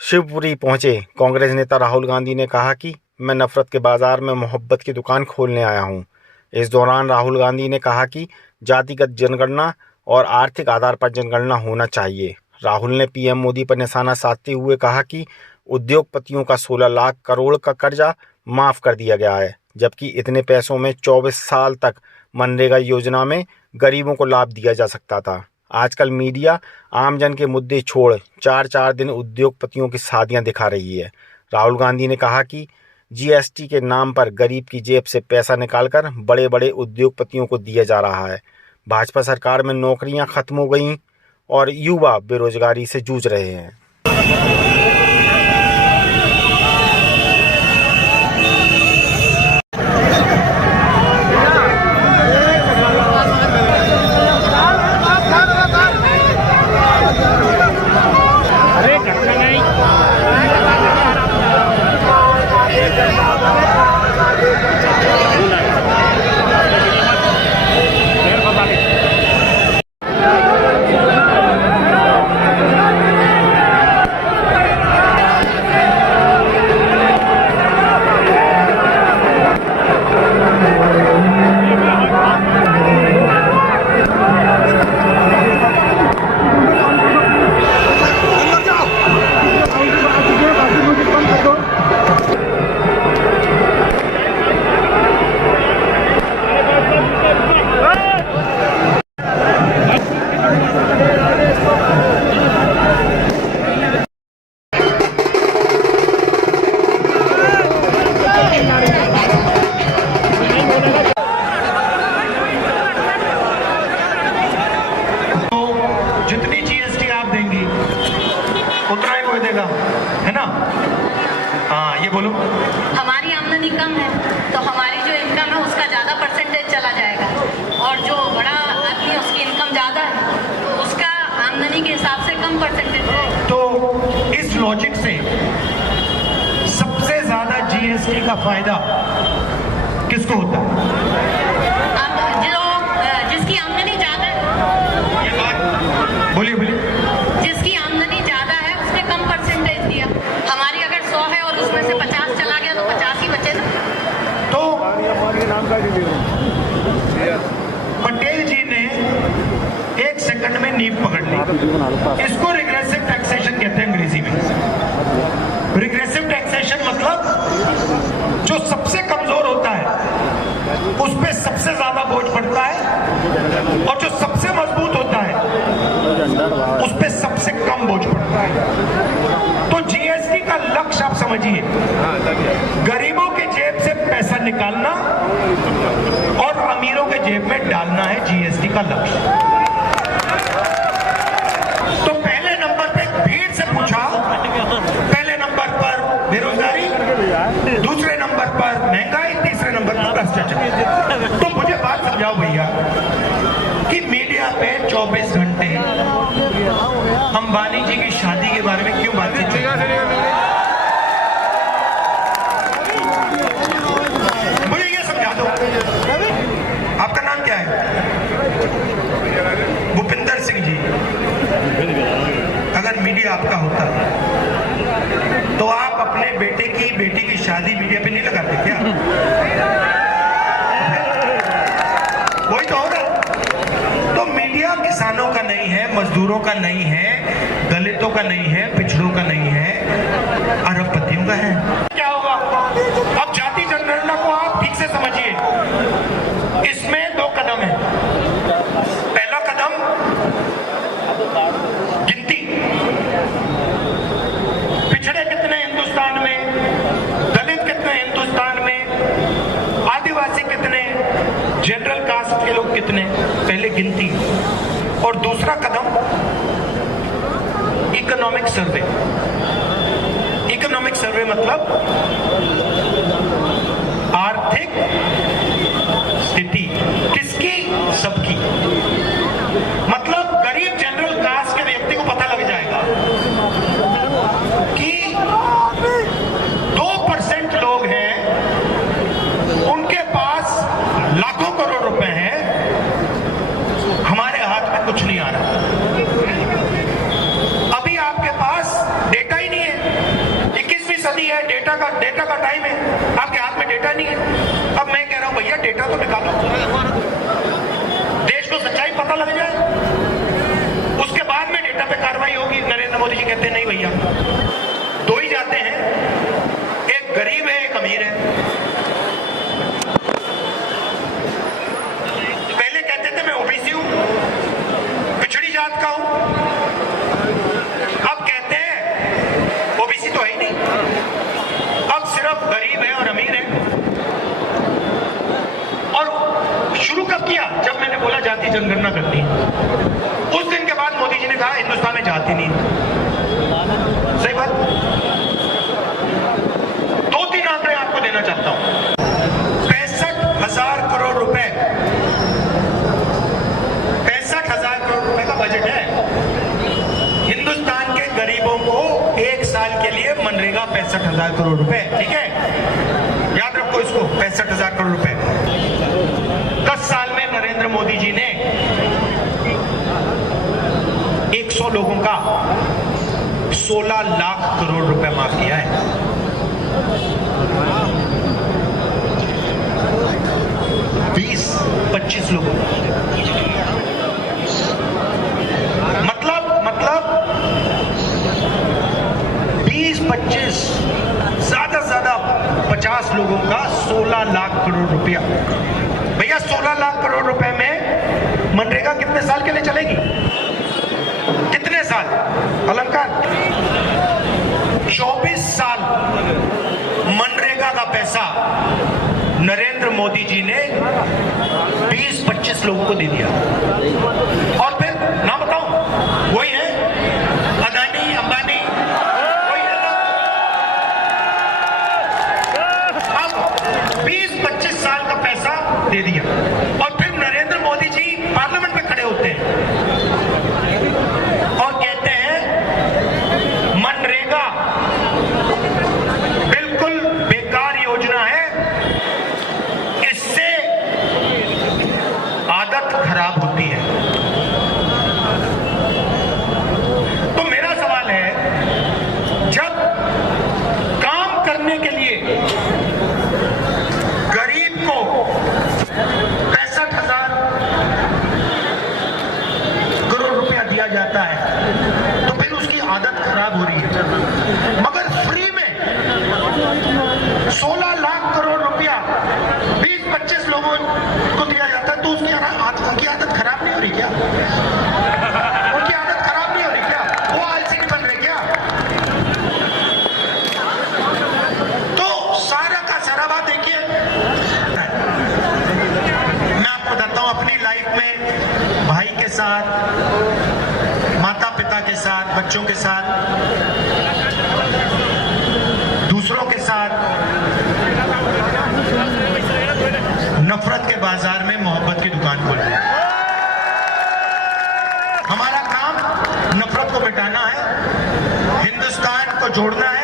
शिवपुरी पहुंचे कांग्रेस नेता राहुल गांधी ने कहा कि मैं नफरत के बाजार में मोहब्बत की दुकान खोलने आया हूं। इस दौरान राहुल गांधी ने कहा कि जातिगत जनगणना और आर्थिक आधार पर जनगणना होना चाहिए। राहुल ने पीएम मोदी पर निशाना साधते हुए कहा कि उद्योगपतियों का 16 लाख करोड़ का कर्जा माफ कर दिया गया है, जबकि इतने पैसों में 24 साल तक मनरेगा योजना में गरीबों को लाभ दिया जा सकता था। आजकल मीडिया आमजन के मुद्दे छोड़ 4-4 दिन उद्योगपतियों की शादियां दिखा रही है। राहुल गांधी ने कहा कि जीएसटी के नाम पर गरीब की जेब से पैसा निकालकर बड़े-बड़े उद्योगपतियों को दिया जा रहा है। भाजपा सरकार में नौकरियां खत्म हो गईं और युवा बेरोजगारी से जूझ रहे हैं। है ना? हाँ, ये बोलो। हमारी आमदनी कम है तो हमारी जो इनकम है उसका ज़्यादा परसेंटेज चला जाएगा, और जो बड़ा आदमी है उसकी इनकम ज़्यादा है तो उसका आमदनी के हिसाब से कम परसेंटेज है। तो इस लॉजिक से सबसे ज़्यादा जीएसटी का फायदा किसको होता है? जिसकी आमदनी ज़्यादा है। बोलिए बोलिए। जिसकी आमदनी ज़्यादा है उसने कम परसेंटेज दिया। हमारी अगर 100 है और उसमें से 50 चला गया तो 50 ही बचे ना। तो पटेल जी ने 1 सेकंड में नींव पकड़ ली। इसको रिग्रेसिव टैक्सेशन कहते हैं अंग्रेजी में। रिग्रेसिव टैक्सेशन मतलब जो सबसे कमजोर होता है उस पे सबसे ज्यादा बोझ पड़ता है, और जो सबसे मजबूत होता है उस पे सबसे कम बोझ पड़ता है। तो जीएसटी का लक्ष्य आप समझिए, गरीबों के जेब से पैसा निकालना और अमीरों के जेब में डालना है जीएसटी का लक्ष्य। तो पहले नंबर पे भीड़ से पूछा, पहले नंबर पर बेरोजगारी, दूसरे नंबर पर महंगाई, तीसरे नंबर पर भ्रष्टाचार। तो मुझे बात समझाओ भैया कि मीडिया पे 24 घंटे अंबानी जी की शादी के बारे में क्यों बातचीत चल रही है? मुझे ये समझा दो, आपका नाम क्या है? भूपिंदर सिंह जी। अगर मीडिया आपका होता तो आप अपने बेटी की शादी मीडिया पे नहीं लगाते क्या? वही तो होगा। तो मीडिया किसानों का नहीं है, मजदूरों का नहीं है, दलितों का नहीं है, पिछड़ों का नहीं है, अरबपतियों का है। क्या होगा? अब जाति जनगणना को आप ठीक से समझिए। इसमें 2 कदम है। पहला कदम गिनती, पिछड़े कितने हिंदुस्तान में, दलित कितने हिंदुस्तान में, आदिवासी कितने, जनरल कास्ट के लोग कितने, पहले गिनती। और दूसरा कदम इकोनॉमिक सर्वे। इकोनॉमिक सर्वे मतलब आर्थिक स्थिति किसकी? सबकी। मतलब गरीब जनरल कास्ट के व्यक्ति को पता लग जाएगा कि 2% लोग हैं, उनके पास लाखों करोड़ रुपए हैं, हमारे हाथ में कुछ नहीं आ रहा। अभी आपके पास डेटा ही नहीं है। मंदी है, डेटा का टाइम है, आपके हाथ में डेटा नहीं है। अब मैं कह रहा हूं भैया डेटा तो निकालो, देश को सच्चाई पता लग जाए, उसके बाद में डेटा पे कार्रवाई होगी। नरेंद्र मोदी जी कहते हैं नहीं भैया, दो ही जाते हैं, एक गरीब है एक अमीर है। पहले कहते थे मैं ओबीसी हूं, पिछड़ी जात का हूं, अब कहते हैं ओबीसी तो है ही नहीं, अब सिर्फ गरीब है और अमीर है। और शुरू कब किया? जब मैंने बोला जाति जनगणना करनी है। उस दिन के बाद मोदी जी ने कहा हिंदुस्तान में जाति नहीं। सही बात। 2-3 आंकड़े आपको देना चाहता हूं। 65,000 करोड़ रुपए, 65,000 करोड़ रुपए का बजट है। हिंदुस्तान के गरीबों को एक साल के लिए मनरेगा 65,000 करोड़ रुपए, ठीक है, याद रखो इसको, 65,000 करोड़ रुपए। 10 साल में नरेंद्र मोदी जी ने 100 लोगों का 16 लाख करोड़ रुपए माफ किया है। बीस 25 लोगों मतलब 20-25 ज्यादा से ज्यादा 50 लोगों का 16 लाख करोड़ रुपया। भैया 16 लाख करोड़ रुपए में मनरेगा कितने साल के लिए चलेगी? कितने साल? अलंकार 24 साल मनरेगा का पैसा नरेंद्र मोदी जी ने 20-25 लोगों को दे दिया। और फिर ना बताऊं, वही है अदानी अंबानी, वही है ना। अब 20-25 साल का पैसा दे दिया और फिर नरेंद्र मोदी जी पार्लियामेंट में खड़े होते हैं और कहते हैं मनरेगा बिल्कुल बेकार योजना है, इससे आदत खराब होती है। तो मेरा सवाल है, जब काम करने के लिए गरीब को 65,000 करोड़ रुपया दिया जाता है तो फिर उसकी आदत खराब हो रही है। मगर फ्री में 16 लाख करोड़ रुपया 20-25 लोगों को दिया जाता है तो उसकी आदत खराब नहीं हो रही क्या? उनकी आदत खराब नहीं हो रही क्या? वो आलसी बन रहे क्या? तो सारा का सारा बात देखिए, मैं आपको बताता हूं अपनी लाइफ में, भाई के साथ, माता पिता के साथ, बच्चों के साथ, दूसरों के साथ नफरत के बाजार में मोहब्बत की दुकान खोली। हमारा काम नफरत को मिटाना है, हिंदुस्तान को जोड़ना है।